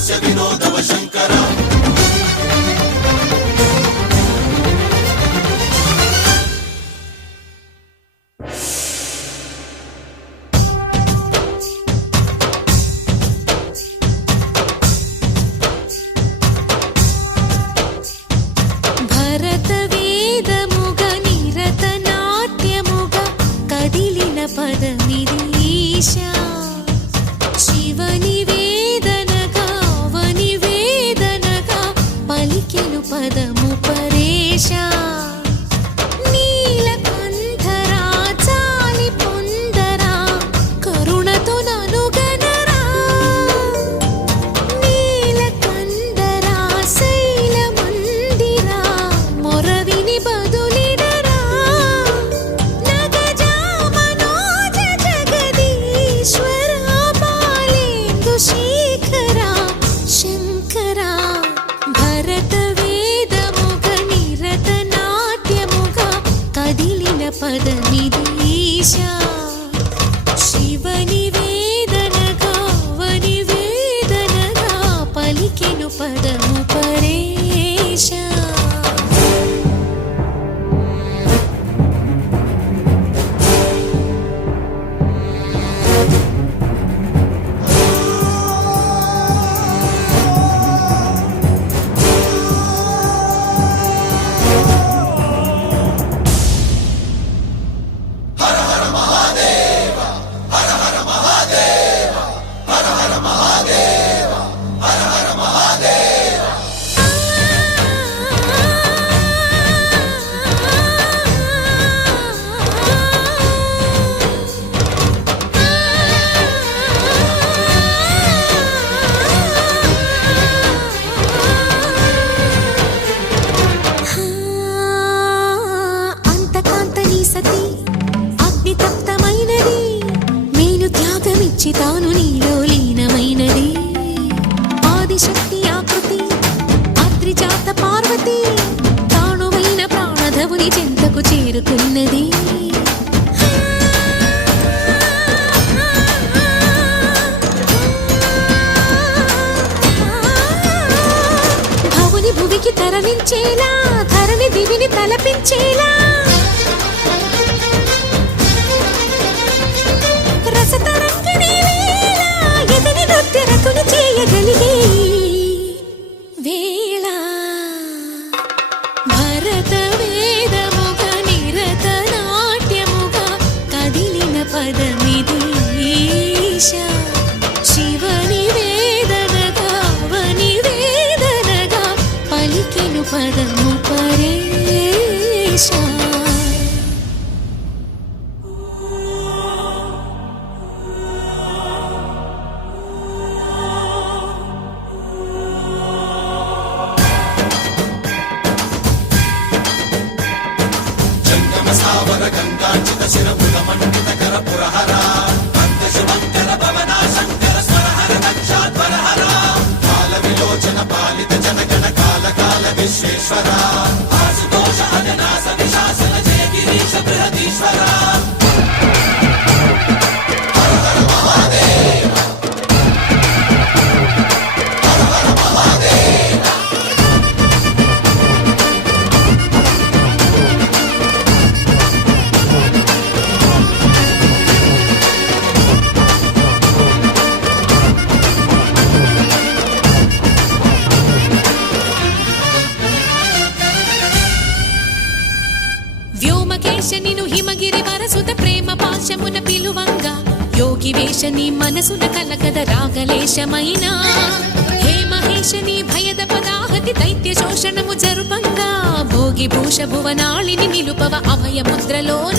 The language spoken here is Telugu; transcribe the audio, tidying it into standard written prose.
హాస్య వినోదవ శంకర పదమిదీశా శివని వేదనగా వని వేదనగా పలికెను పదము పరేశా నీలకంఠరా చాలి పొందరా కరుణతో ననుగనరా నీలకంఠరా శైల మందిరా మొరవిని బదులిడరా శేఖరా శంకరా భరత వేదముగ నిరత నాట్యముగ కదిలిన పదమిదీశా శివని వేదనగా వని వేదనగా పలికెను పదము పరేశా తాను నీలో లీనమైనది ఆదిశక్తి ఆకృతి అద్రిజాత పార్వతి తానువైన ప్రాణధవుని చెంతకు చేరుకున్నది భవుని భువికి తరలించేలా ధరణి దివిని తలపించేలా రతులు చేయగలిగే వేళ భరత వేదముగ నిరత నాట్యముగ కదిలిన పదమిదీశా శివని వేదనగా వని వేదనగా పలికెను పదము పరేశా స్థావర గంగాచిత శిరపుల మండిత కర పురహర అంత శుభంకర భవన శంకర స్వరహర దక్షాధ్వరహర కాల విలోచన పాలిత జనగణ కాల కాల విశ్వేశ్వర ఆశుతోష అజనాస విశాసన జయ గిరీశ బృహదీశ్వర హర హర మహాదేవ హర హర మహాదేవ వ్యోమకేశనిను హిమగిరి వరసుత ప్రేమ పాశమున పిలువంగా యోగి వేషని మనసున కలకద రాగలేశమైన హే మహేశని భయద పదాహతి దైత్య శోషణము జరుపంగా భోగి భూష భువనాళిని నిలుపవ అభయ ముద్రలోన